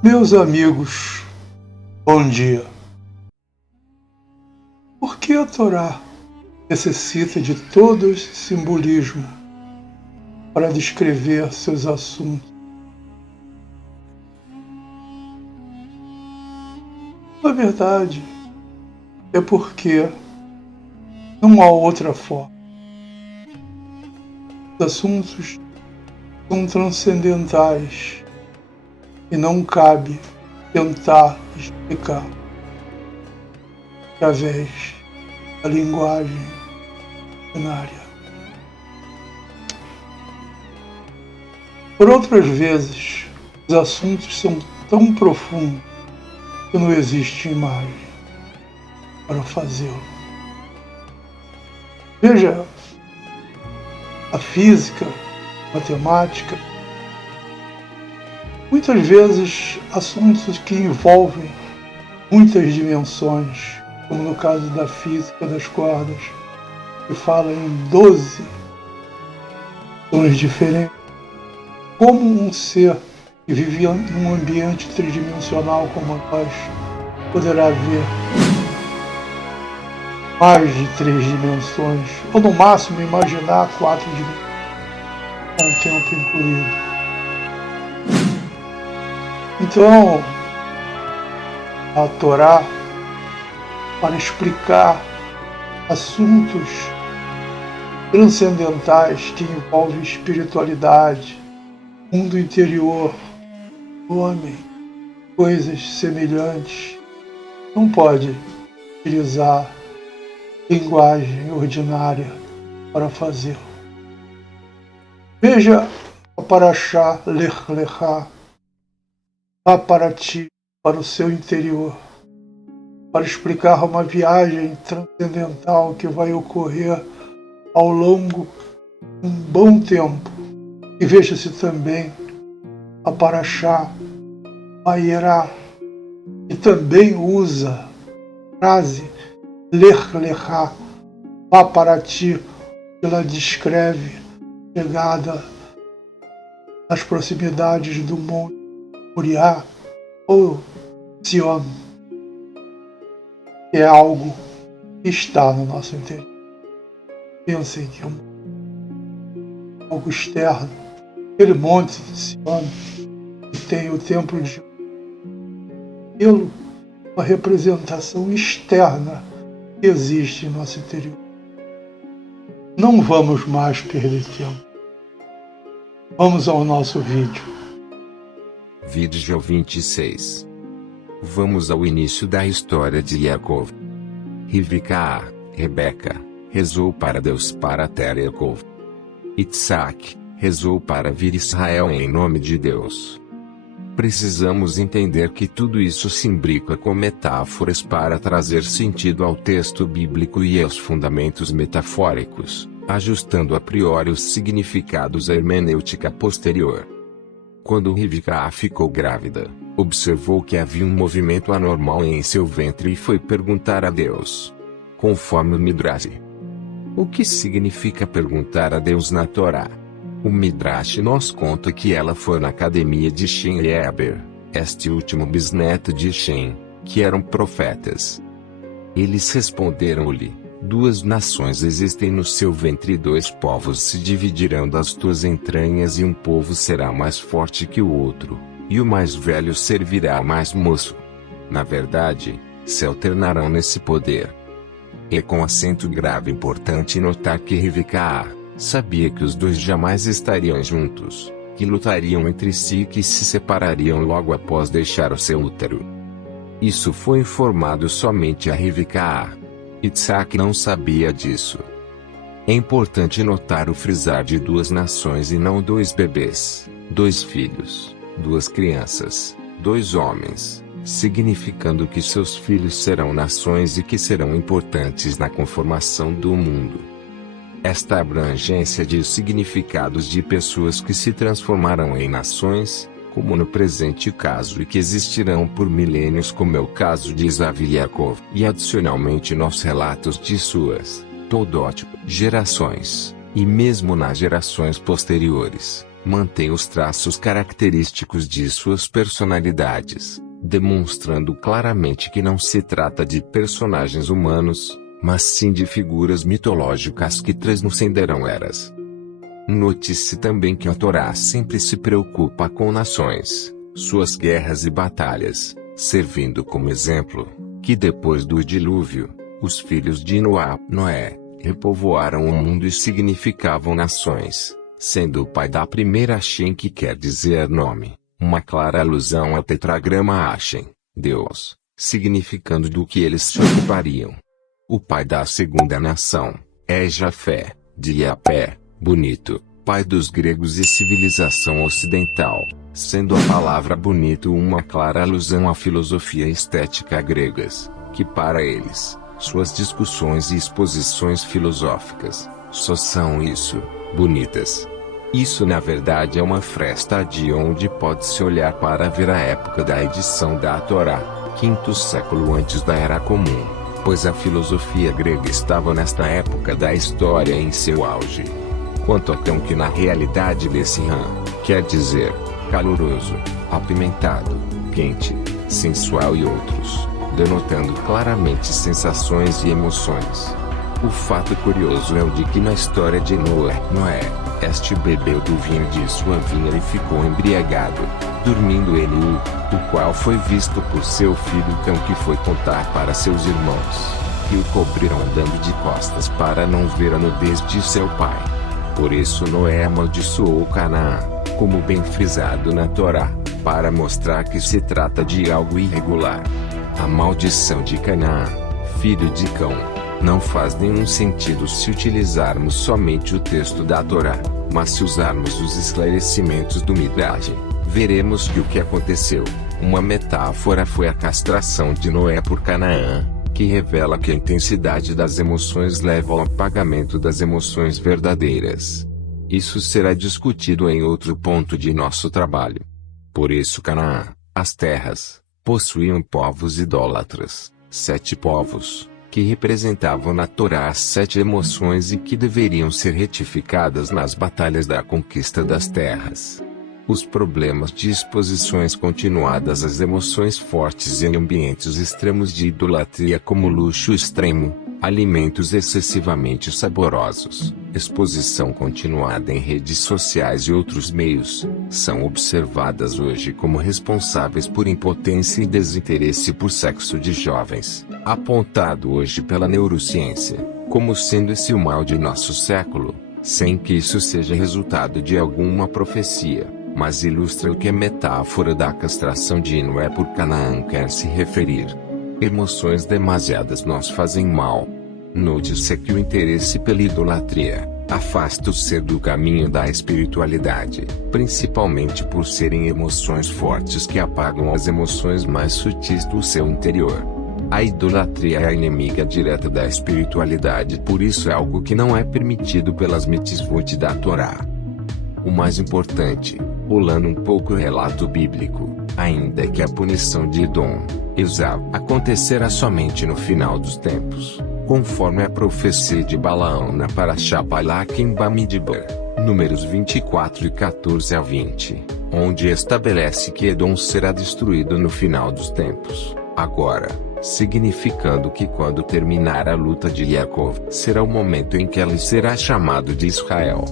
Meus amigos, bom dia. Por que a Torá necessita de todo esse simbolismo para descrever seus assuntos? Na verdade, é porque não há outra forma. Os assuntos são transcendentais e não cabe tentar explicar através da linguagem ordinária. Por outras vezes, os assuntos são tão profundos que não existe imagem para fazê-lo. Veja, a física, a matemática, muitas vezes assuntos que envolvem muitas dimensões, como no caso da física das cordas, que fala em 12 dimensões diferentes. Como um ser que vive em um ambiente tridimensional como nós poderá ver mais de 3 dimensões, ou no máximo imaginar 4 dimensões, com o tempo incluído. Então, a Torá, para explicar assuntos transcendentais que envolvem espiritualidade, mundo interior, homem, coisas semelhantes, não pode utilizar linguagem ordinária para fazê-lo. Veja a Parashá Lech Lechá, vá para ti, para o seu interior, para explicar uma viagem transcendental que vai ocorrer ao longo de um bom tempo. E veja-se também a Parashá Vayera, que também usa a frase Lech Lechá, vá para ti, que ela descreve a chegada nas proximidades do Monte Moriá ou Sion, que é algo que está no nosso interior. Pensem que é algo externo. Aquele monte Sion que tem o templo de Jerusalém, uma representação externa que existe em nosso interior. Não vamos mais perder tempo. Vamos ao nosso vídeo. Vídeo 26. Vamos ao início da história de Yaakov. Rivka, Rebeca, rezou para Deus para ter Yaakov. Isaac rezou para vir Israel em nome de Deus. Precisamos entender que tudo isso se imbrica com metáforas para trazer sentido ao texto bíblico e aos fundamentos metafóricos, ajustando a priori os significados à hermenêutica posterior. Quando Rivka ficou grávida, observou que havia um movimento anormal em seu ventre e foi perguntar a Deus. Conforme o Midrash. O que significa perguntar a Deus na Torá? O Midrash nos conta que ela foi na academia de Shem e Eber, este último bisneto de Shem, que eram profetas. Eles responderam-lhe: 2 nações existem no seu ventre e 2 povos se dividirão das tuas entranhas e um povo será mais forte que o outro, e o mais velho servirá ao mais moço. Na verdade, se alternarão nesse poder. É com acento grave importante notar que Rivka sabia que os 2 jamais estariam juntos, que lutariam entre si e que se separariam logo após deixar o seu útero. Isso foi informado somente a Rivka. Isaac não sabia disso. É importante notar o frisar de 2 nações e não 2 bebês, 2 filhos, 2 crianças, 2 homens, significando que seus filhos serão nações e que serão importantes na conformação do mundo. Esta abrangência de significados de pessoas que se transformarão em nações, como no presente caso e que existirão por milênios, como é o caso de Esaú e Yaakov, e adicionalmente nos relatos de suas, Toldot, gerações, e mesmo nas gerações posteriores, mantém os traços característicos de suas personalidades, demonstrando claramente que não se trata de personagens humanos, mas sim de figuras mitológicas que transcenderão eras. Note-se também que a Torá sempre se preocupa com nações, suas guerras e batalhas, servindo como exemplo, que depois do dilúvio, os filhos de Noé, repovoaram o mundo e significavam nações, sendo o pai da primeira Shem, que quer dizer nome, uma clara alusão ao tetragrama Hashem, Deus, significando do que eles se ocupariam. O pai da segunda nação é Jafé, de Iapé, bonito, pai dos gregos e civilização ocidental, sendo a palavra bonito uma clara alusão à filosofia estética gregas, que para eles, suas discussões e exposições filosóficas, só são isso, bonitas. Isso na verdade é uma fresta de onde pode-se olhar para ver a época da edição da Torá, 5º século antes da Era Comum, pois a filosofia grega estava nesta época da história em seu auge. Quanto a cão, que na realidade desse quer dizer caloroso, apimentado, quente, sensual e outros, denotando claramente sensações e emoções. O fato curioso é o de que na história de Noé, este bebeu do vinho de sua vinha e ficou embriagado, dormindo ele, o qual foi visto por seu filho cão, que foi contar para seus irmãos, que o cobriram andando de costas para não ver a nudez de seu pai. Por isso Noé amaldiçoou Canaã, como bem frisado na Torá, para mostrar que se trata de algo irregular. A maldição de Canaã, filho de Cão, não faz nenhum sentido se utilizarmos somente o texto da Torá, mas se usarmos os esclarecimentos do Midrash, veremos que o que aconteceu, uma metáfora, foi a castração de Noé por Canaã, que revela que a intensidade das emoções leva ao apagamento das emoções verdadeiras. Isso será discutido em outro ponto de nosso trabalho. Por isso Canaã, as terras, possuíam povos idólatras, 7 povos, que representavam na Torá as 7 emoções e que deveriam ser retificadas nas batalhas da conquista das terras. Os problemas de exposições continuadas às emoções fortes em ambientes extremos de idolatria, como luxo extremo, alimentos excessivamente saborosos, exposição continuada em redes sociais e outros meios, são observadas hoje como responsáveis por impotência e desinteresse por sexo de jovens, apontado hoje pela neurociência, como sendo esse o mal de nosso século, sem que isso seja resultado de alguma profecia, mas ilustra o que a metáfora da castração de Noé por Canaã quer se referir. Emoções demasiadas nos fazem mal. Note-se que o interesse pela idolatria afasta o ser do caminho da espiritualidade, principalmente por serem emoções fortes que apagam as emoções mais sutis do seu interior. A idolatria é a inimiga direta da espiritualidade, por isso é algo que não é permitido pelas mitzvot da Torá. O mais importante, pulando um pouco o relato bíblico, ainda que a punição de Edom, Esau, acontecerá somente no final dos tempos, conforme a profecia de Balaão na Parashá Balak em Bamidbar, números 24 e 14 a 20, onde estabelece que Edom será destruído no final dos tempos, agora, significando que quando terminar a luta de Yaakov, será o momento em que ele será chamado de Israel.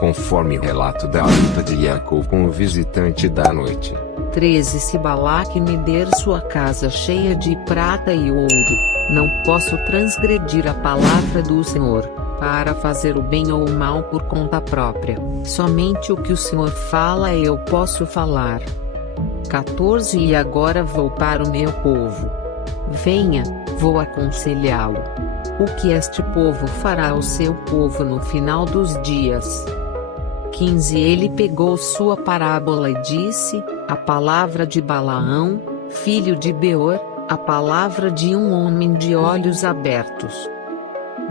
Conforme o relato da luta de Yaakov com o visitante da noite. 13 Se Balaque me der sua casa cheia de prata e ouro, não posso transgredir a palavra do Senhor, para fazer o bem ou o mal por conta própria, somente o que o Senhor fala eu posso falar. 14 E agora vou para o meu povo. Venha, vou aconselhá-lo. O que este povo fará ao seu povo no final dos dias? 15 Ele pegou sua parábola e disse, a palavra de Balaão, filho de Beor, a palavra de um homem de olhos abertos.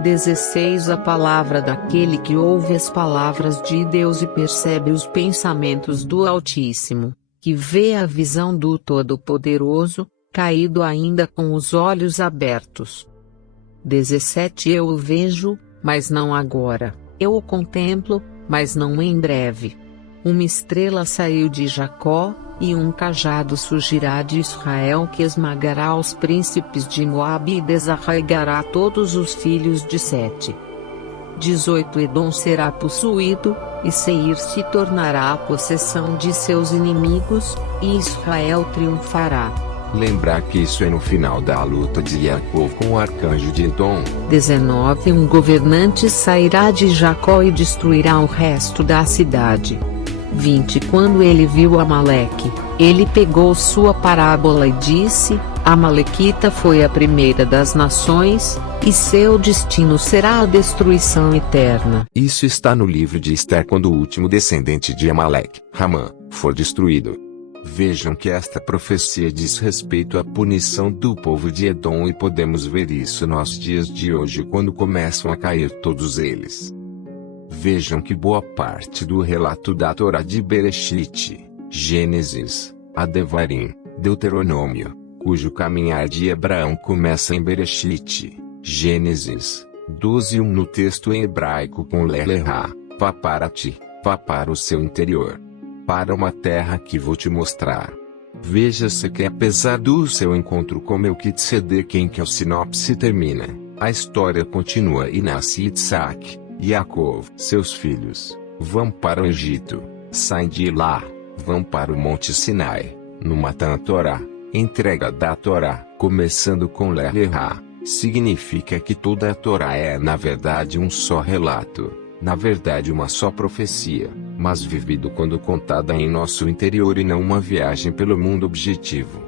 16 A palavra daquele que ouve as palavras de Deus e percebe os pensamentos do Altíssimo, que vê a visão do Todo-Poderoso, caído ainda com os olhos abertos. 17 Eu o vejo, mas não agora, eu o contemplo, mas não em breve. Uma estrela saiu de Jacó, e um cajado surgirá de Israel que esmagará os príncipes de Moabe e desarraigará todos os filhos de Sete. 18 Edom será possuído, e Seir se tornará a possessão de seus inimigos, e Israel triunfará. Lembrar que isso é no final da luta de Jacó com o arcanjo de Edom. 19 Um governante sairá de Jacó e destruirá o resto da cidade. 20 Quando ele viu Amaleque, ele pegou sua parábola e disse: Amalequita foi a primeira das nações, e seu destino será a destruição eterna. Isso está no livro de Ester quando o último descendente de Amaleque, Ramã, for destruído. Vejam que esta profecia diz respeito à punição do povo de Edom e podemos ver isso nos dias de hoje quando começam a cair todos eles. Vejam que boa parte do relato da Torá de Bereshit, Gênesis, a Devarim, Deuteronômio, cujo caminhar de Abraão começa em Bereshit, Gênesis, 12:1 no texto em hebraico com Lelehá, vá para ti, vá para o seu interior. Para uma terra que vou te mostrar. Veja-se que apesar do seu encontro com Melquisedeque em que a sinopse termina, a história continua e nasce Itsaque, Jacó, seus filhos, vão para o Egito, saem de lá, vão para o Monte Sinai, no Matan Torá, entrega da Torá, começando com Lelehá, significa que toda a Torá é na verdade um só relato, na verdade uma só profecia, mas vivido quando contada em nosso interior e não uma viagem pelo mundo objetivo.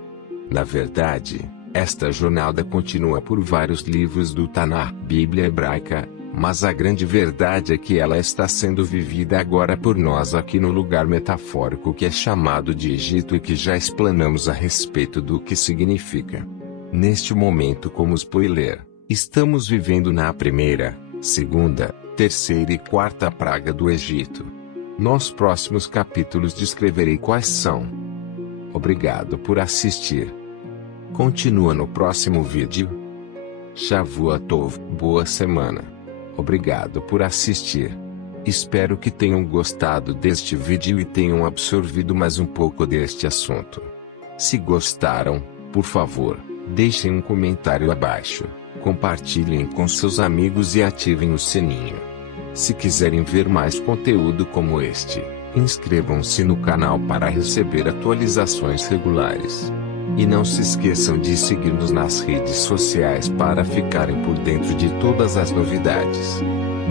Na verdade, esta jornada continua por vários livros do Taná, Bíblia hebraica, mas a grande verdade é que ela está sendo vivida agora por nós aqui no lugar metafórico que é chamado de Egito e que já explanamos a respeito do que significa. Neste momento, como spoiler, estamos vivendo na primeira, segunda, terceira e quarta praga do Egito. Nos próximos capítulos descreverei quais são. Obrigado por assistir. Continua no próximo vídeo. Shavua Tov, boa semana. Obrigado por assistir. Espero que tenham gostado deste vídeo e tenham absorvido mais um pouco deste assunto. Se gostaram, por favor, deixem um comentário abaixo, compartilhem com seus amigos e ativem o sininho. Se quiserem ver mais conteúdo como este, inscrevam-se no canal para receber atualizações regulares. E não se esqueçam de seguir-nos nas redes sociais para ficarem por dentro de todas as novidades.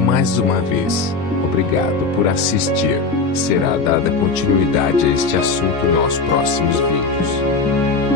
Mais uma vez, obrigado por assistir. Será dada continuidade a este assunto nos próximos vídeos.